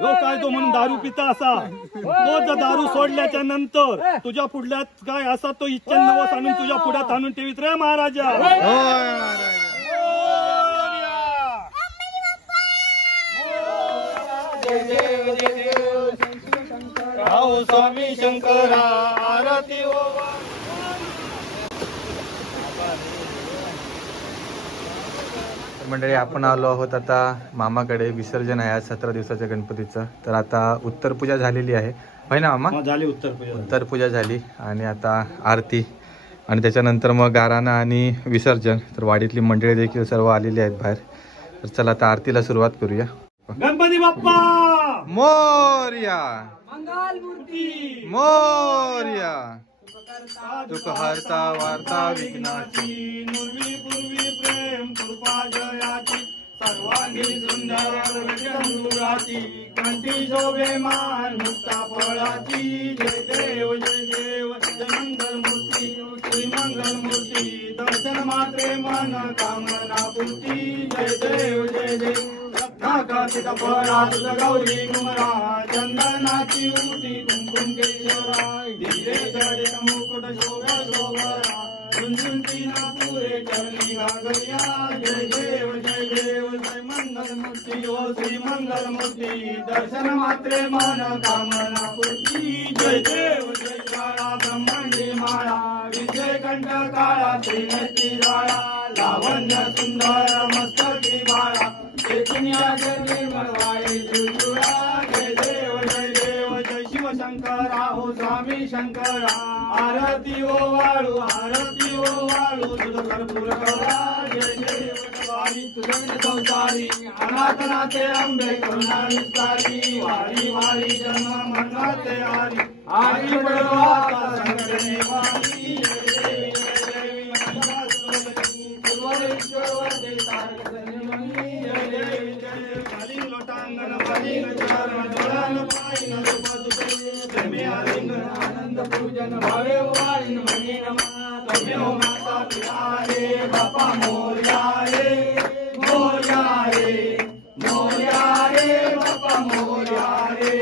हो काय तो म्हणून दारू पिता असा तो जर दारू सोडल्याच्या नंतर तुझ्या पुढल्यात काय असा तो इच्छा नवस आणून तुझ्या पुढ्यात आणून ठेवीत रे महाराजा. स्वामी शंकरा आरती मंडळी आपण आलो आहोत आता मामाकडे. विसर्जन आहे आज 17 दिवसाच्या गणपतीचं. तर आता उत्तर पूजा झालेली आहे होय ना मामा? झाली उत्तर पूजा झाली आणि आता आरती आणि त्याच्यानंतर मग गाराणा आणि विसर्जन. तर वाडीतली मंडळी देखील सर्व आलेली आहेत बाहेर. तर चला आता आरतीला सुरुवात करूया. गणपती बाप्पा मोरया मंगलमूर्ती मोरया दुःख हरता वार्ता विघ्नाची नुर्वी पूर्वी प्रेम कृपा जयाची सर्वांगी सुंदर विष्णुराची कंठी शोभे मान मुक्ता फळाची. जय देव जय मंगल मूर्ती श्री मंगल मूर्ती दर्शन मात्रे मन कामना पूर्ती. जय देव जय नाकातिक फळा तुझ गौरी कुमरा चंदनाची उटी कुंकुम केशरा दिले जडे मुकुट शोभा शोभरा झुंझुंती ना पुरे चरणी घागरिया. जय देव जय मंगल मूर्ती ओ श्री मंगल मूर्ती दर्शन मात्रे मन कामना पूर्ती. जय देव जय काळा ब्रह्मांडी माळा विजय कंठ काळा श्रीनती जाळा लावण्य सुंदर मस्तकी बाळा निर्मळ वाणी जुजुळा. जय देव जय शिव शंकरा हो स्वामी शंकरा आरती ओ वाळू तुझ कर्पूर गौरा. जय देव स्वामी तुझे संसारी अनाथनाथे अंबे करुणा विस्तारी वारी वारी जन्म मरणाचे हारी आरी पडवा संकटने वारी. आनंद पूजन भावे वाळीन म्हणे नमा तमे हो माता पिता रे बापा मोरया रे मोरया रे मोरया रे बापा मोरया रे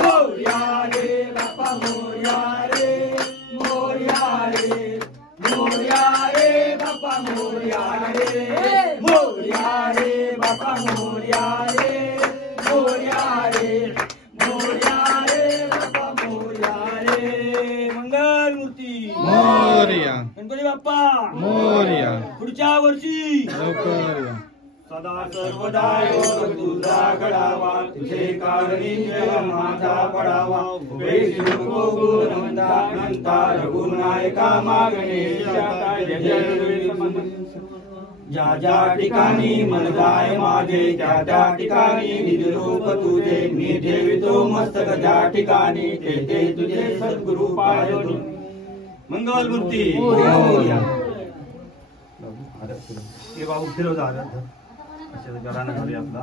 मोरया रे बापा मोरया रे मोरया रे मोरया रे बापा मोरया रे मोरया रे बापा मोरया रे मोरया रे मोरया रे बापा मोरया रे. मंगल मूर्ती मोरया गणपती बाप्पा मोरया पुढच्या वर्षी लवकर सदा सर्वदा योग तुझा घडावा तुझे कारणी जय माझा पडावा. वेशी नको गुणवंता रघुनायका मागणे ज्या ज्या ठिकाणी मन जाय माझे त्या त्या ठिकाणी निजरूप तुझे मी ठेवितो मस्तक ज्या ठिकाणी ते ते तुझे सद्गुरु पाय. मंगल मूर्ती हे बाबू फिरव जा घराणा घालूया आपला.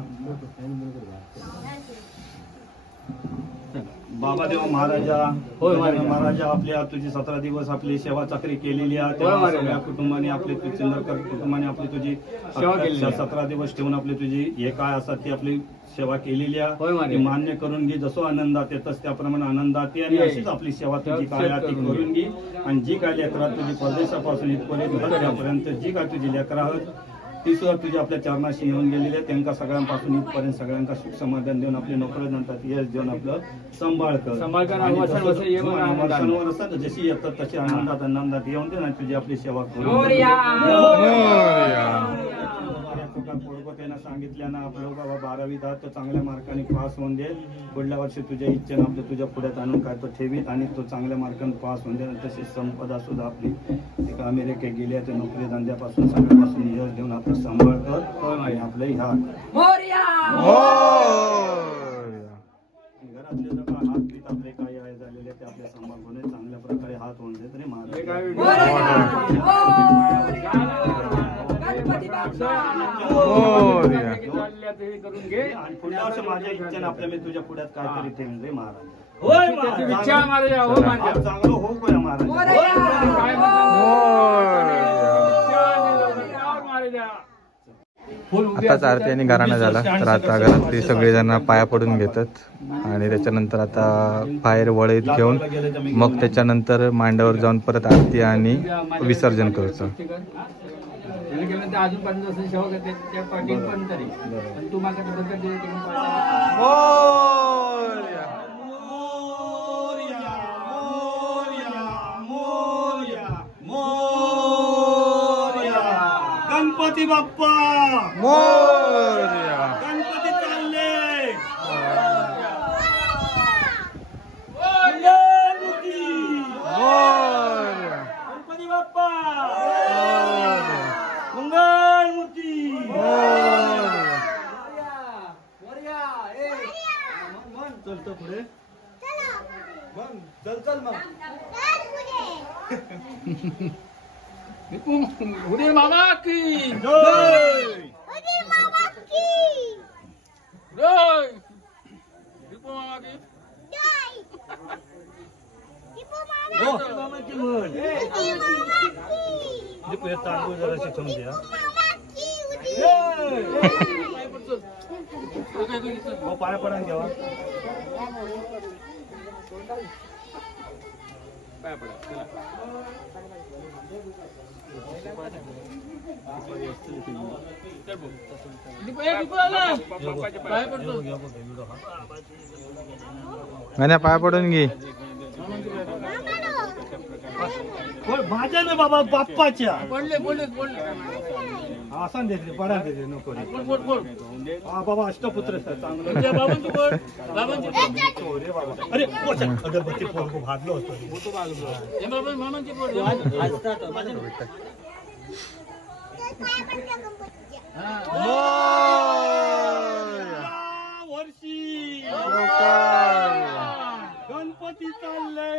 बाबादेव महाराजा आपल्या तुझी 17 दिवस आपली सेवा चाकरी केलेली आहे. सगळ्या कुटुंबाने आपले चिंदरकर कुटुंबाने आपली तुझी 17 दिवस ठेवून आपली तुझी हे काय असतात ती आपली सेवा केलेली आहे. मान्य करून घे. जसो आनंदात येतच त्याप्रमाणे आनंदात ये आणि अशीच आपली सेवा तुझी काय ती करून घे. आणि जी काय लेकरा तुझी परदेशापासून इथपर्यंत जी काय तुझी लेकरा आहोत ती सुद्धा तुझ्या आपल्या चरणाशी येऊन गेलेली आहे. त्यांना सगळ्यांपासून इथपर्यंत सगळ्यांना सुख समाधान देऊन आपली नोकरी नंतर यश देऊन आपलं सांभाळ वर्षांवर असतात जशी येतात तशी आनंदात येऊन दे ना तुझी आपली सेवा करून. त्यांना सांगितल्यानं आपलं बाबा 12वी तो चांगल्या मार्काने पास होऊन दे. पुढल्या वर्षी तुझ्या इच्छेनं आपलं तुझ्या पुढ्यात आणून काय तो ठेवीत आणि तो चांगल्या मार्काने पास होऊन दे. तशी संपदा सुद्धा आपली एक अमेरिकेत गेली आहे. नोकरी धंद्यापासून सगळ्यापासून यश देऊन आपलं सांभाळ कर आणि आपलं ह्या घरातले जर का हात पीत आपले काही आहे झालेले ते आपल्या सांभाळून चांगल्या प्रकारे हात होऊन दे तरी करून घे. आणि पुढल्या वर्षी माझ्या इच्छेने आपल्या मी तुझ्या पुढ्यात काहीतरी ठेवून रे महाराज. चांगलं हो कोया महाराज. आताच आरती आणि गाराणा झाला, तर आता घरातली सगळेजण पाया पडून घेतात आणि त्याच्यानंतर आता बाहेर वळीत घेऊन मग त्याच्यानंतर मांडावर जाऊन परत आरती आणि विसर्जन करायचं. गणपती बाप्पा मोरया. गणपती चालले मोरया. गणपती बाप्पा मंगलमूर्ती. चलतो पुढे मग चल मग उदय मामा की जय. जय. दीपू मामा की हो मामाची म्हण. दीपू हे तांदूळ जरा शिकवून द्या. हो पाया पडा घ्यावा. पाया पडा चला. आणि पाया पडून घे. माझ्या ना बाबा बाप्पाच्या बोलले बोलले बोलले आसान देते पडा देते नको रे. बोल बोल बोल. हा बाबा अष्टपुत्र चांगलं. बाबांची बोल बाबांची बोल. रे बाबा अरे अगरबत्ती फोडको भागलो असतो. हे बाबा मामांची बोल. वर्षी गणपती चालले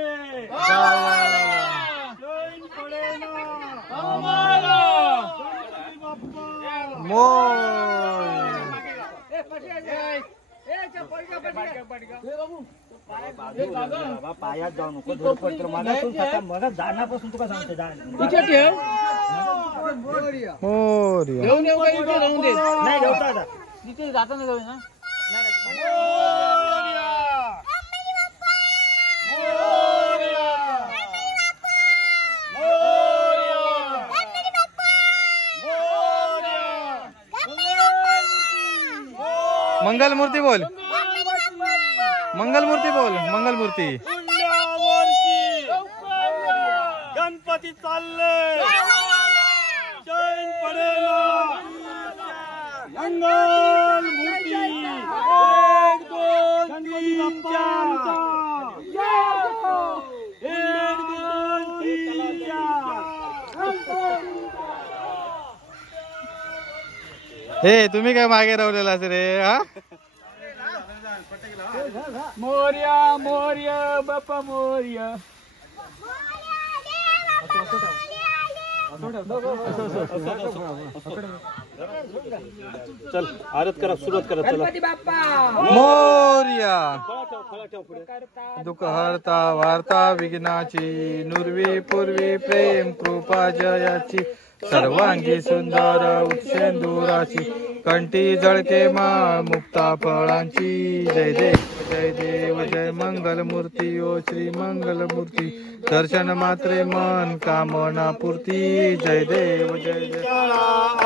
जैन पडेना. गणपती बाप्पा पायात जाऊ नको. जोडपत्र मला मला जाण्यापासून तुका सांगते नाही ठेवता आता. तिथे जाताना जाऊ ना. मंगलमूर्ती बोल. मंगलमूर्ती बोल. मंगलमूर्ती. गणपती चालले जैन पडेना. मंगलमूर्ती. एक दोन तीन चार. एक दोन तीन चार. हे तुम्ही काय मागे रावलेला रे? हा मोर्या मोर्या बाप्पा मोर्या. चल आरत करा सुरुवात करा. चला मोरया. फळा ठेव पुढे. दुःख हरता वार्ता विघ्नाची नुर्वी पूर्वी प्रेम कृपा जयाची सर्वांगी सुंदर उत्सेंदुराची कंठी जळके माळ मुक्ता फळांची. जय देव जय मंगलमूर्ती ओ श्री मंगलमूर्ती. दर्शन मात्रे मन कामना पूर्ती. जय देव जय जय.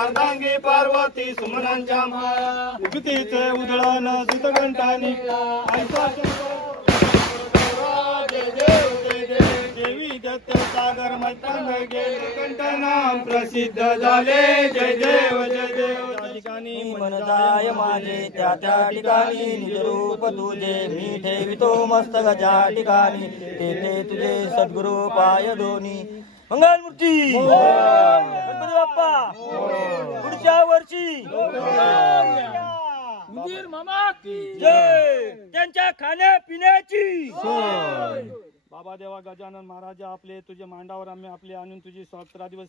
अर्धांगी पार्वती सुमनांच्या उगतीचे उधळण सुतघंटानी. देवी दत्त सागर मैत्रण गेले कंठनाम प्रसिद्ध झाले. जय देव जय देव. त्या ठिकाणी मन जाय माझे त्या त्या ठिकाणी निज रूप तुझे मी ठेवितो मस्तक ज्या ठिकाणी तेथे तुझे सद्गुरु पाय दोन्ही. मंगलमूर्ती गणपती बाप्पा पुढच्या वर्षी उदय मामा की जय. त्यांच्या खाण्यापिण्याची बाबा देवा गजानन महाराजा आपले तुझ्या मांडावर आम्ही आपले आणून तुझी 17 दिवस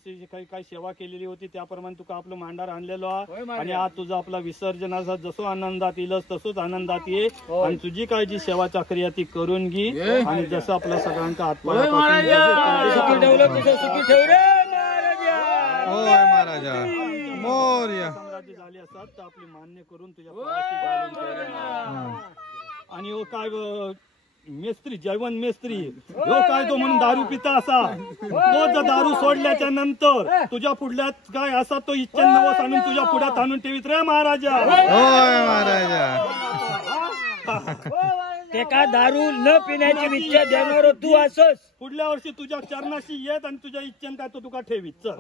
काही सेवा केलेली होती त्याप्रमाणे तुका आपलं मांडार आणलेलो आणि आज तुझा आपला विसर्जनाचा जसो आनंदात येईल तसोच आनंदात ये आणि तुझी काय जी सेवा चाकरी ती करून घे आणि जसं आपल्या सगळ्यांचा हातपाय होय महाराजा. मोरया. साम्राज्य झाले असतात तर आपली मान्य करून तुझ्या पायाशी घालून ठेवले. आणि हो काय मेस्त्री जैवन मेस्त्री हो काय तो म्हणून दारू पिता असा तो जर दारू सोडल्याच्या नंतर तुझ्या पुढल्यात काय असा तो इच्छा नवस आणून तुझ्या पुढ्यात आणून ठेवीत रे महाराजा. होय महाराजा. ते का दारू न पिण्याची इच्छा देणार तू असस. पुढल्या वर्षी तुझ्या चरणाशी येत आणि तुझ्या इच्छेन काय तो तुका ठेवीत. चल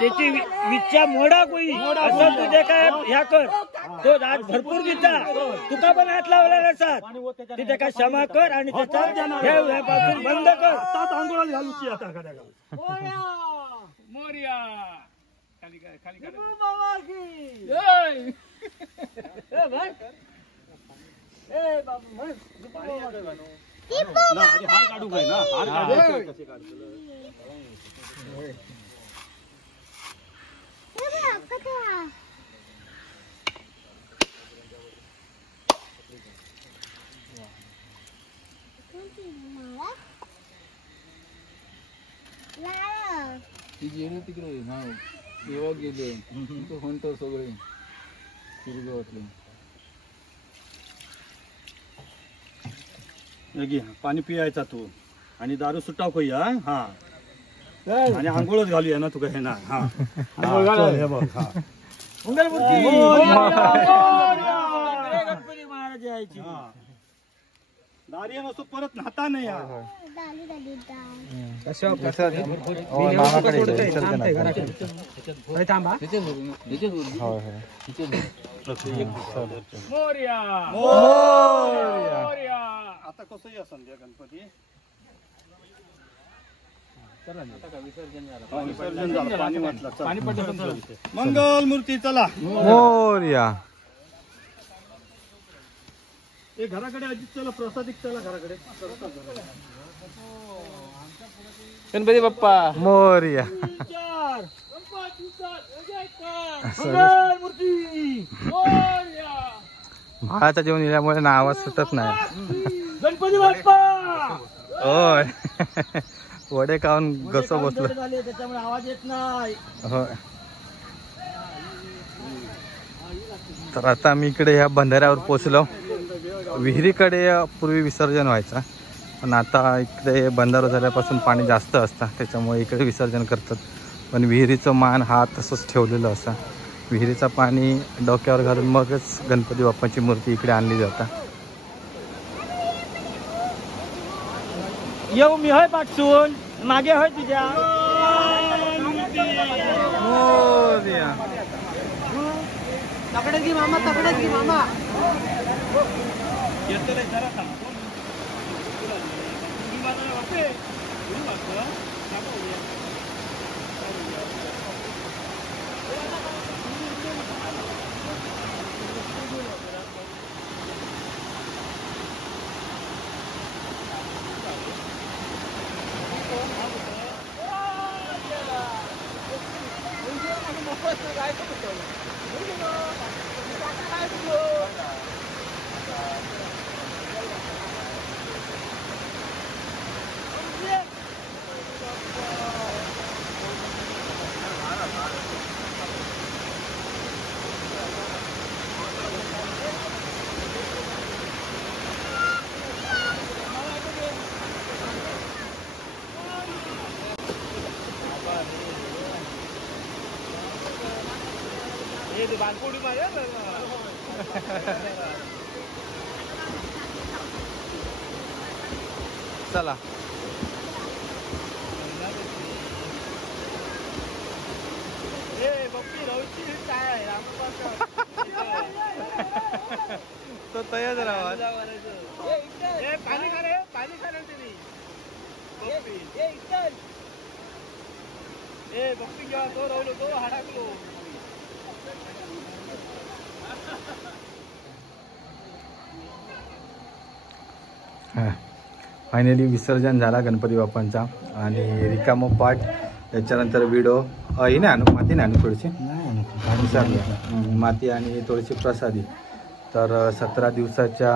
त्याची इच्छा मोडा कोई असं तुझे काय ह्या कर तो आज भरपूर पिता तुका पण हात लावला नसतात तिथे काय क्षमा कर आणि त्याचा पासून बंद कर. आता आंघोळ घालूची आता खऱ्या मोरया खाली हार काढू काय ना हार काढू कसे काढतो. तिकडे देवा गेले म्हणतो सगळे पाणी पियायचा तू आणि दारू सुटाव खोया. हा आणि आंघोळच घालूया ना तुका हे ना. हा हे बघ. हा गणपती महाराज यायची दारी नसतो परत नाता नाही. आता कसंही असं द्या गणपती विसर्जन झालं. पाणी वाटलं. पाणी पडलं. मंगल मूर्ती चला मोरया. ए घराकडे अजित चला प्रसादिक चला घराकडे. गणपती बाप्पा मोरया. भावाचा जेवण दिल्यामुळे ना आवाज सुटत नाही. गणपती बाप्पा होय. वडे खाऊन गस बसलो. त्याच्यामुळे आवाज येत नाही. होय. तर आता मी इकडे ह्या बंधाऱ्यावर पोचलो. विहिरीकडे पूर्वी विसर्जन व्हायचा पण आता इकडे बंधारा झाल्यापासून पाणी जास्त असतं त्याच्यामुळे इकडे विसर्जन करतात. पण विहिरीचं मान हा तसंच ठेवलेलं असं. विहिरीचं पाणी डोक्यावर घालून मगच गणपती बाप्पाची मूर्ती इकडे आणली जातात. येऊ मी होय पाठसून मागे होय तुझ्या. तकडे की मामा तकडे की मामा. चला तो तयार राहा. पाणी खा रे पाणी खा रे तुम्ही. बघती जेव्हा तो राहिलो तो हाडाकलो. फायनली विसर्जन झाला गणपती बाप्पांचा आणि रिकामं पाठ. त्याच्यानंतर व्हिडिओ ही नाही आणू माती नाही आणू थोडीशी माती आणि थोडीशी प्रसादी. तर 17 दिवसाच्या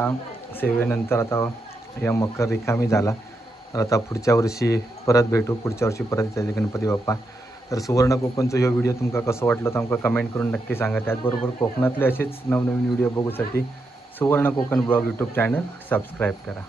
सेवेनंतर आता या मकर रिकामी झाला. तर आता पुढच्या वर्षी परत भेटू. पुढच्या वर्षी परत येतील गणपती बाप्पा. तर सुवर्ण कोकणचा ह्यो व्हिडिओ तुमका कसो वाटलो तर आमका कमेंट करून नक्की सांगा. त्याचबरोबर कोकणातले असेच नवनवीन व्हिडिओ बघूसाठी सुवर्ण Konkan blog YouTube channel subscribe करा.